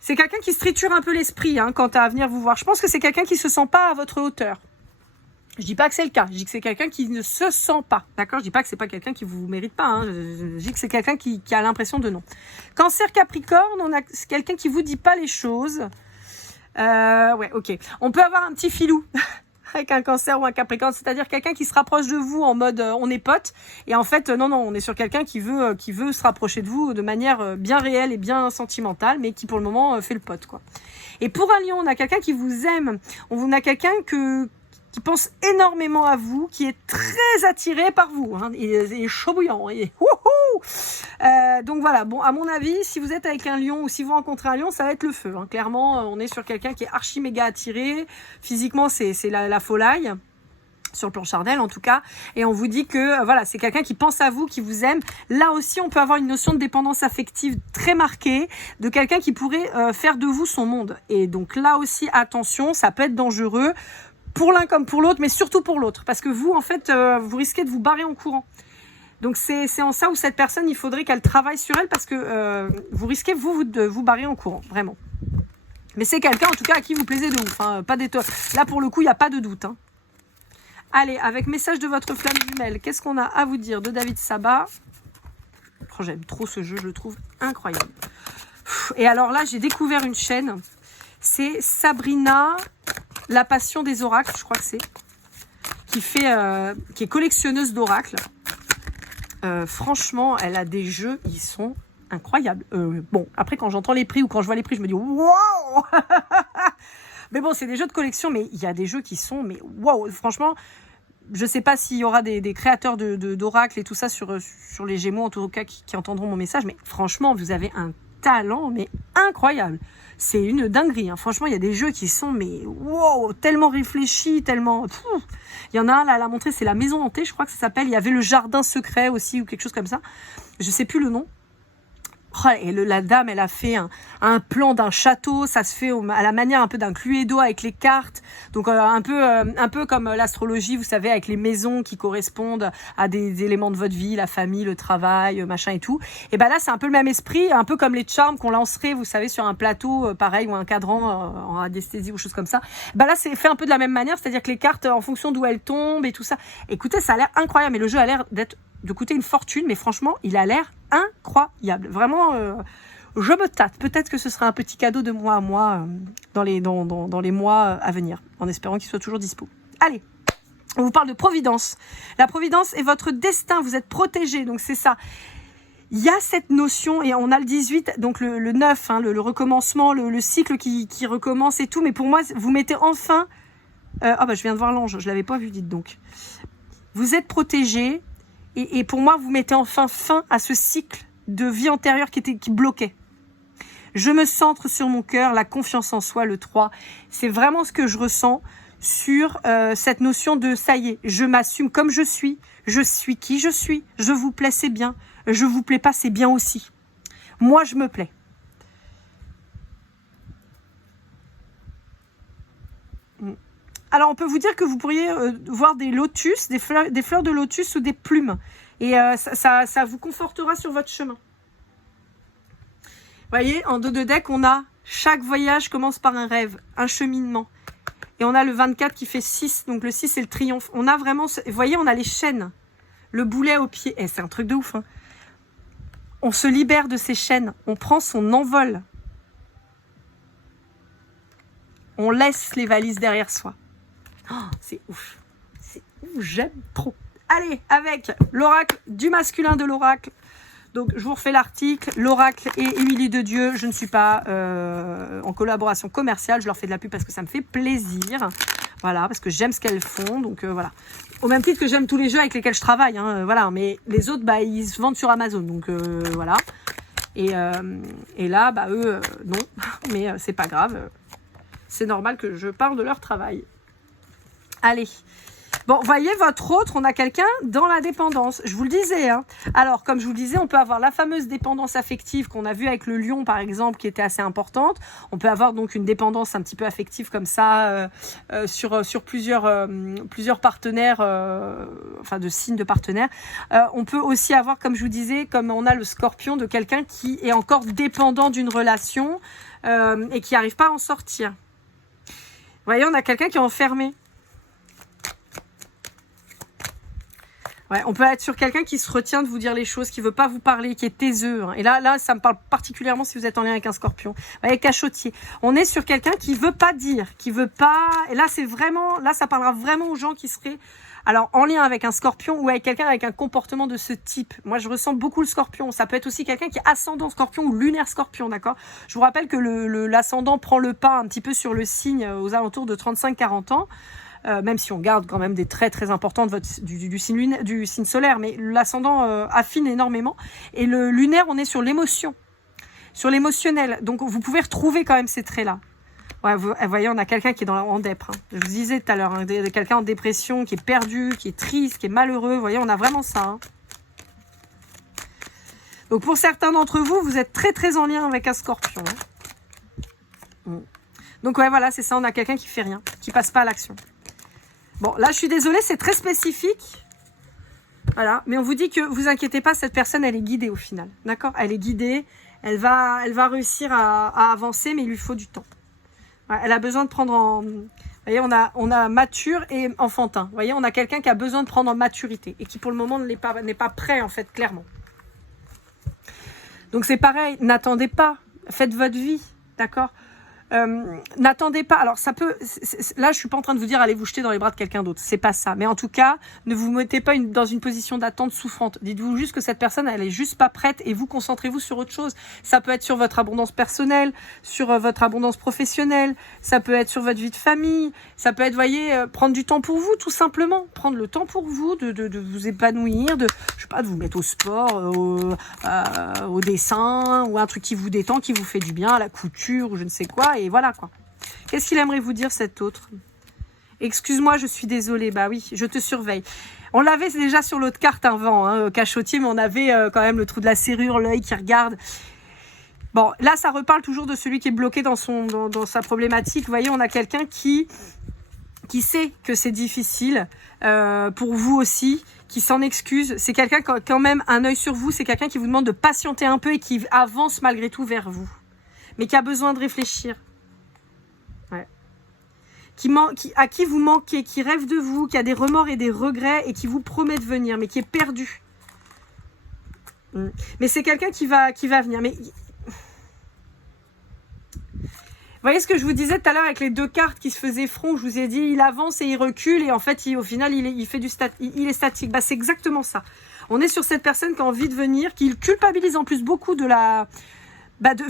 c'est quelqu'un qui se triture un peu l'esprit quant à venir vous voir. Je pense que c'est quelqu'un qui ne se sent pas à votre hauteur. Je dis pas que c'est le cas, je dis que c'est quelqu'un qui ne se sent pas, d'accord ? Je dis pas que c'est pas quelqu'un qui vous mérite pas, je dis que c'est quelqu'un qui a l'impression de non. Cancer Capricorne, on a quelqu'un qui vous dit pas les choses. Ouais, ok. On peut avoir un petit filou avec un Cancer ou un Capricorne, c'est-à-dire quelqu'un qui se rapproche de vous en mode on est potes, et en fait non, on est sur quelqu'un qui veut se rapprocher de vous de manière bien réelle et bien sentimentale, mais qui pour le moment fait le pote, quoi. Et pour un Lion, on a quelqu'un qui vous aime, on a quelqu'un qui pense énormément à vous, qui est très attiré par vous. Il est chaud bouillant. Il est wouhou. Donc voilà, bon, à mon avis, si vous êtes avec un lion ou si vous rencontrez un lion, ça va être le feu. Clairement, on est sur quelqu'un qui est archi méga attiré. Physiquement, c'est la folie. Sur le plan charnel en tout cas, et on vous dit que voilà, c'est quelqu'un qui pense à vous, qui vous aime. Là aussi, on peut avoir une notion de dépendance affective très marquée, de quelqu'un qui pourrait faire de vous son monde. Et donc là aussi, attention, ça peut être dangereux pour l'un comme pour l'autre, mais surtout pour l'autre, parce que vous, en fait, vous risquez de vous barrer en courant. Donc c'est en ça où cette personne, il faudrait qu'elle travaille sur elle, parce que vous risquez de vous barrer en courant, vraiment. Mais c'est quelqu'un, en tout cas, à qui vous plaisez de ouf. Pas là, pour le coup, il n'y a pas de doute. Allez, avec message de votre flamme jumelle, qu'est-ce qu'on a à vous dire de David Sabat ? Oh, j'aime trop ce jeu, je le trouve incroyable. Et alors là, j'ai découvert une chaîne, c'est Sabrina... La passion des oracles, je crois que c'est. qui est collectionneuse d'oracles. Franchement, elle a des jeux, ils sont incroyables. Bon, après, quand j'entends les prix ou quand je vois les prix, je me dis waouh. Mais bon, c'est des jeux de collection, mais il y a des jeux qui sont, mais waouh, franchement, je sais pas s'il y aura des créateurs d'oracles et tout ça sur les Gémeaux, en tout cas, qui entendront mon message, mais franchement, vous avez un talent, mais incroyable. C'est une dinguerie, hein. Franchement, il y a des jeux qui sont, mais wow, tellement réfléchis, tellement... Il y en a un, là, elle a montré, c'est la maison hantée, je crois que ça s'appelle. Il y avait le jardin secret aussi, ou quelque chose comme ça. Je sais plus le nom. Oh, et la dame, elle a fait un plan d'un château, ça se fait à la manière un peu d'un Cluedo avec les cartes, donc un peu comme l'astrologie, vous savez, avec les maisons qui correspondent à des éléments de votre vie, la famille, le travail, machin et tout. Et ben là, c'est un peu le même esprit, un peu comme les charms qu'on lancerait, vous savez, sur un plateau, pareil, ou un cadran en radiesthésie ou chose comme ça. Ben là, c'est fait un peu de la même manière, c'est-à-dire que les cartes, en fonction d'où elles tombent et tout ça. Écoutez, ça a l'air incroyable, mais le jeu a l'air de coûter une fortune, mais franchement, il a l'air incroyable. Vraiment, je me tâte. Peut-être que ce sera un petit cadeau de moi à moi dans les mois à venir, en espérant qu'il soit toujours dispo. Allez, on vous parle de providence. La providence est votre destin, vous êtes protégé, donc c'est ça. Il y a cette notion, et on a le 18, donc le 9, hein, le recommencement, le cycle qui recommence et tout, mais pour moi, vous mettez enfin... je viens de voir l'ange, je ne l'avais pas vu, dites donc. Vous êtes protégé. Et pour moi, vous mettez enfin fin à ce cycle de vie antérieure qui bloquait. Je me centre sur mon cœur, la confiance en soi, le 3. C'est vraiment ce que je ressens sur cette notion de ça y est, je m'assume comme je suis qui je suis, je vous plais, c'est bien, je vous plais pas, c'est bien aussi. Moi, je me plais. Alors, on peut vous dire que vous pourriez voir des lotus, des fleurs de lotus ou des plumes. Et ça vous confortera sur votre chemin. Vous voyez, en dos de deck, on a chaque voyage commence par un rêve, un cheminement. Et on a le 24 qui fait 6. Donc, le 6, c'est le triomphe. On a vraiment... Vous voyez, on a les chaînes. Le boulet au pied. Et c'est un truc de ouf, hein. On se libère de ces chaînes. On prend son envol. On laisse les valises derrière soi. Oh, c'est ouf. C'est ouf, j'aime trop. Allez, avec l'oracle du masculin de l'oracle. Donc, je vous refais l'article. L'oracle est Émilie de Dieu. Je ne suis pas en collaboration commerciale. Je leur fais de la pub parce que ça me fait plaisir. Voilà, parce que j'aime ce qu'elles font. Donc, voilà. Au même titre que j'aime tous les jeux avec lesquels je travaille. Hein, voilà. Mais les autres, ils se vendent sur Amazon. Donc, voilà. Et là, eux, non. Mais c'est pas grave. C'est normal que je parle de leur travail. Allez. Bon, voyez, votre autre, on a quelqu'un dans la dépendance. Je vous le disais, hein. Alors, comme je vous le disais, on peut avoir la fameuse dépendance affective qu'on a vue avec le lion, par exemple, qui était assez importante. On peut avoir donc une dépendance un petit peu affective comme ça sur plusieurs partenaires, de signes de partenaires. On peut aussi avoir, comme je vous disais, comme on a le scorpion, de quelqu'un qui est encore dépendant d'une relation et qui n'arrive pas à en sortir. Vous voyez, on a quelqu'un qui est enfermé. Ouais, on peut être sur quelqu'un qui se retient de vous dire les choses, qui veut pas vous parler, qui est taiseux. Hein. Et là, ça me parle particulièrement si vous êtes en lien avec un scorpion. Avec cachotier. On est sur quelqu'un qui veut pas dire, qui veut pas... Et là, ça parlera vraiment aux gens qui seraient... Alors, en lien avec un scorpion ou avec quelqu'un avec un comportement de ce type. Moi, je ressens beaucoup le scorpion. Ça peut être aussi quelqu'un qui est ascendant scorpion ou lunaire scorpion, d'accord? Je vous rappelle que l'ascendant prend le pas un petit peu sur le signe aux alentours de 35-40 ans. Même si on garde quand même des traits très importants du signe solaire, mais l'ascendant affine énormément. Et le lunaire, on est sur l'émotion, sur l'émotionnel. Donc, vous pouvez retrouver quand même ces traits-là. Ouais, vous voyez, on a quelqu'un qui est en dépre. Hein. Je vous disais tout à l'heure, hein, quelqu'un en dépression, qui est perdu, qui est triste, qui est malheureux. Vous voyez, on a vraiment ça. Hein. Donc, pour certains d'entre vous, vous êtes très, très en lien avec un scorpion. Hein. Donc, ouais, voilà, c'est ça. On a quelqu'un qui fait rien, qui passe pas à l'action. Bon, là, je suis désolée, c'est très spécifique. Voilà, mais on vous dit que vous inquiétez pas, cette personne, elle est guidée au final. D'accord? Elle est guidée, elle va réussir à avancer, mais il lui faut du temps. Ouais, elle a besoin de prendre en... Vous voyez, on a mature et enfantin. Vous voyez, on a quelqu'un qui a besoin de prendre en maturité et qui, pour le moment, n'est pas prêt, en fait, clairement. Donc, c'est pareil, n'attendez pas. Faites votre vie, d'accord? N'attendez pas. Alors ça peut. Là, je suis pas en train de vous dire allez vous jeter dans les bras de quelqu'un d'autre. C'est pas ça. Mais en tout cas, ne vous mettez pas dans une position d'attente souffrante. Dites-vous juste que cette personne, elle est juste pas prête et vous concentrez-vous sur autre chose. Ça peut être sur votre abondance personnelle, sur votre abondance professionnelle. Ça peut être sur votre vie de famille. Ça peut être, voyez, prendre du temps pour vous, tout simplement. Prendre le temps pour vous, de vous épanouir, je sais pas, de vous mettre au sport, au dessin ou un truc qui vous détend, qui vous fait du bien, à la couture ou je ne sais quoi. Et voilà quoi. Qu'est-ce qu'il aimerait vous dire cet autre? Excuse-moi, je suis désolée. Bah oui, je te surveille. On l'avait déjà sur l'autre carte avant, hein, cachotier, mais on avait quand même le trou de la serrure, l'œil qui regarde. Bon, là, ça reparle toujours de celui qui est bloqué dans sa problématique. Vous voyez, on a quelqu'un qui sait que c'est difficile pour vous aussi, qui s'en excuse. C'est quelqu'un qui a quand même un œil sur vous. C'est quelqu'un qui vous demande de patienter un peu et qui avance malgré tout vers vous, mais qui a besoin de réfléchir. Ouais. À qui vous manquez, qui rêve de vous, qui a des remords et des regrets et qui vous promet de venir, mais qui est perdu. Mais c'est quelqu'un qui va venir. Mais vous voyez ce que je vous disais tout à l'heure avec les deux cartes qui se faisaient front, je vous ai dit il avance et il recule et en fait au final il fait il est statique. Bah c'est exactement ça. On est sur cette personne qui a envie de venir, qui culpabilise en plus beaucoup de la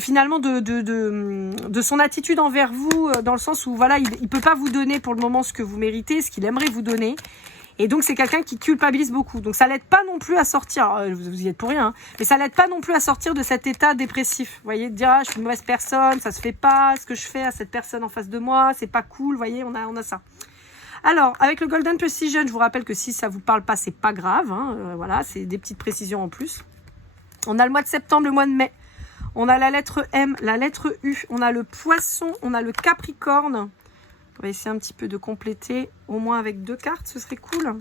finalement de son attitude envers vous, dans le sens où voilà, il peut pas vous donner pour le moment ce que vous méritez, ce qu'il aimerait vous donner. Et donc, c'est quelqu'un qui culpabilise beaucoup. Donc, ça l'aide pas non plus à sortir. Alors, vous y êtes pour rien, hein, mais ça l'aide pas non plus à sortir de cet état dépressif. Vous voyez, de dire, ah, je suis une mauvaise personne, ça se fait pas, ce que je fais à cette personne en face de moi, c'est pas cool. Vous voyez, on a ça. Alors, avec le Golden Precision, je vous rappelle que si ça vous parle pas, c'est pas grave. Hein, voilà, c'est des petites précisions en plus. On a le mois de septembre, le mois de mai. On a la lettre M, la lettre U. On a le Poisson, on a le Capricorne. On va essayer un petit peu de compléter, au moins avec deux cartes, ce serait cool.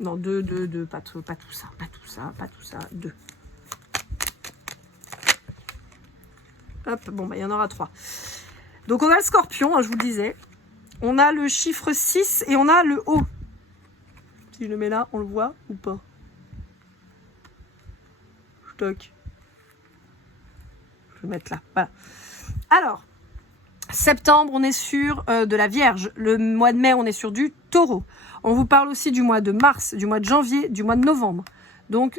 Non, deux, pas tout ça, deux. Hop, bon, bah, il y en aura trois. Donc, on a le Scorpion, hein, je vous le disais. On a le chiffre 6 et on a le O. Si je le mets là, on le voit ou pas? Stock. Je vais le mettre là, voilà. Alors, septembre, on est sur de la Vierge. Le mois de mai, on est sur du Taureau. On vous parle aussi du mois de mars, du mois de janvier, du mois de novembre. Donc,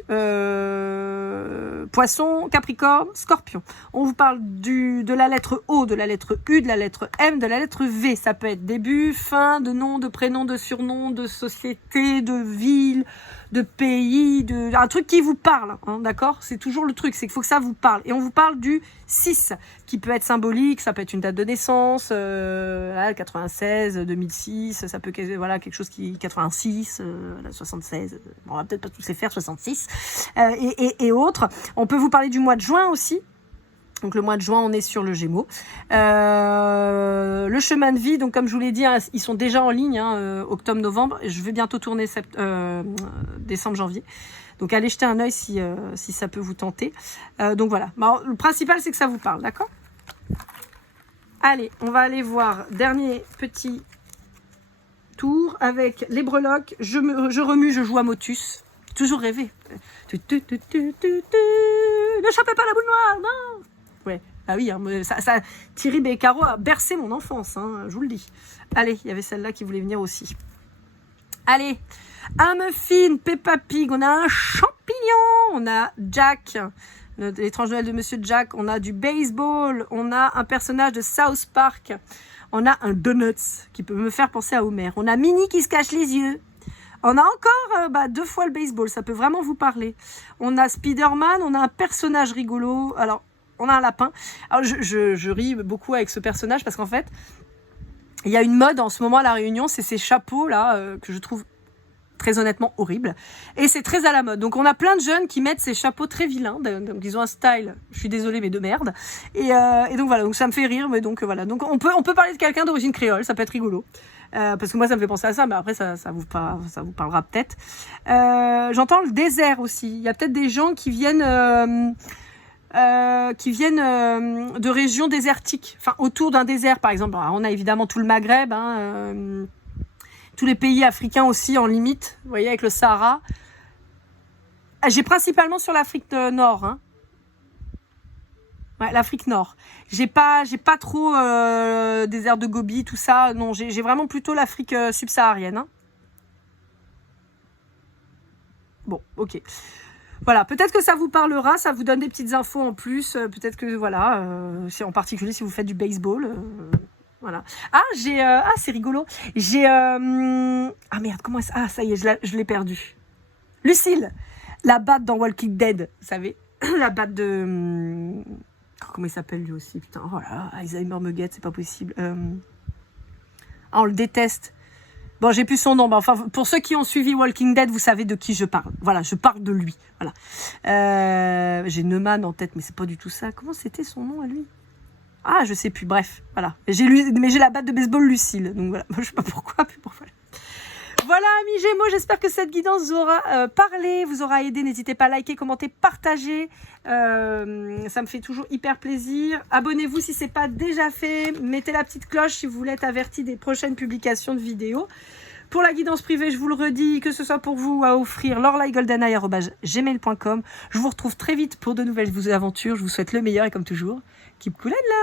Poisson, Capricorne, Scorpion. On vous parle de la lettre O, de la lettre U, de la lettre M, de la lettre V. Ça peut être début, fin, de nom, de prénom, de surnom, de société, de ville, de pays, un truc qui vous parle, hein, d'accord? C'est toujours le truc, c'est qu'il faut que ça vous parle. Et on vous parle du 6, qui peut être symbolique, ça peut être une date de naissance, 96, 2006, ça peut voilà, quelque chose qui 86, 76, bon, on va peut-être pas tous les faire, 66, et autres. On peut vous parler du mois de juin aussi. Donc le mois de juin, on est sur le Gémeaux. Le chemin de vie, donc comme je vous l'ai dit, hein, ils sont déjà en ligne, hein, octobre-novembre. Je vais bientôt tourner décembre-janvier. Donc allez jeter un œil si ça peut vous tenter. Donc voilà. Alors, le principal, c'est que ça vous parle, d'accord? Allez, on va aller voir dernier petit tour avec les breloques. Je remue, je joue à Motus. Toujours rêvé. Ne chopez pas la boule noire, non! Ouais, ah oui, hein, Thierry Beccaro a bercé mon enfance, hein, je vous le dis. Allez, il y avait celle-là qui voulait venir aussi. Allez, un muffin, Peppa Pig, on a un champignon, on a Jack, l'étrange Noël de Monsieur Jack, on a du baseball, on a un personnage de South Park, on a un Donuts qui peut me faire penser à Homer, on a Minnie qui se cache les yeux. On a encore 2 fois le baseball, ça peut vraiment vous parler. On a Spider-Man, on a un personnage rigolo. Alors, on a un lapin. Alors, je ris beaucoup avec ce personnage parce qu'en fait, il y a une mode en ce moment à La Réunion, c'est ces chapeaux-là que je trouve très honnêtement horribles. Et c'est très à la mode. Donc, on a plein de jeunes qui mettent ces chapeaux très vilains. Donc, ils ont un style, je suis désolée, mais de merde. Et donc, voilà. Donc, ça me fait rire. Mais donc, voilà. Donc, on peut parler de quelqu'un d'origine créole. Ça peut être rigolo. Parce que moi, ça me fait penser à ça. Mais après, ça vous parlera peut-être. J'entends le désert aussi. Il y a peut-être des gens qui viennent de régions désertiques. Enfin, autour d'un désert, par exemple. Alors, on a évidemment tout le Maghreb, hein, tous les pays africains aussi en limite, vous voyez, avec le Sahara. J'ai principalement sur l'Afrique Nord. Hein. Ouais, l'Afrique Nord. J'ai pas trop désert de Gobi, tout ça. Non, j'ai vraiment plutôt l'Afrique subsaharienne. Hein. Bon, ok. Voilà, peut-être que ça vous parlera, ça vous donne des petites infos en plus. Peut-être que, voilà, en particulier si vous faites du baseball. Voilà. Ah, c'est rigolo. Ah merde, comment est-ce... Ah, ça y est, je l'ai perdu. Lucille, la batte dans Walking Dead, vous savez. La batte de... Comment il s'appelle lui aussi, putain. Oh là là, Alzheimer me guette, c'est pas possible. Ah, on le déteste. Bon, j'ai plus son nom. Enfin, pour ceux qui ont suivi Walking Dead, vous savez de qui je parle. Voilà, je parle de lui. Voilà. J'ai Neumann en tête, mais c'est pas du tout ça. Comment c'était son nom à lui? Ah, je sais plus. Bref, voilà. Mais j'ai la batte de baseball Lucille. Donc voilà, je sais pas pourquoi. Puis voilà. Voilà, amis Gémeaux, j'espère que cette guidance vous aura parlé, vous aura aidé. N'hésitez pas à liker, commenter, partager. Ça me fait toujours hyper plaisir. Abonnez-vous si ce n'est pas déjà fait. Mettez la petite cloche si vous voulez être averti des prochaines publications de vidéos. Pour la guidance privée, je vous le redis, que ce soit pour vous à offrir, lorlaigoldeneye@gmail.com. Je vous retrouve très vite pour de nouvelles aventures. Je vous souhaite le meilleur et comme toujours, keep cool and love.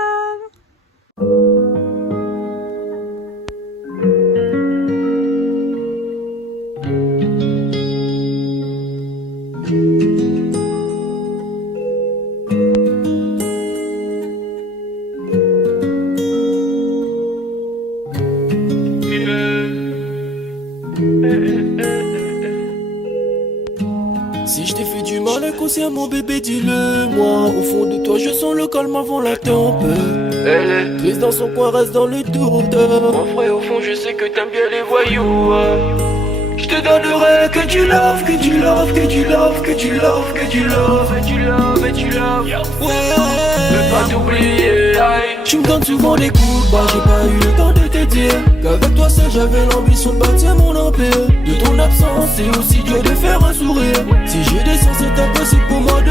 Si je t'ai fait du mal inconsciemment bébé dis-le moi. Au fond de toi je sens le calme avant la tempête. Triste dans son coin reste dans le doute. Mon frère au fond je sais que t'aimes bien les voyous. Je te donnerai que du love, que du love, que du love, que du love, que du love, et du love, et du love. Ouais, je veux pas t'oublier. Tu me donnes souvent des coups de barre, j'ai pas eu le temps de te dire qu'avec toi seul j'avais l'ambition de bâtir mon empire. De ton absence c'est aussi dur de faire un sourire. Si je descends c'est impossible pour moi de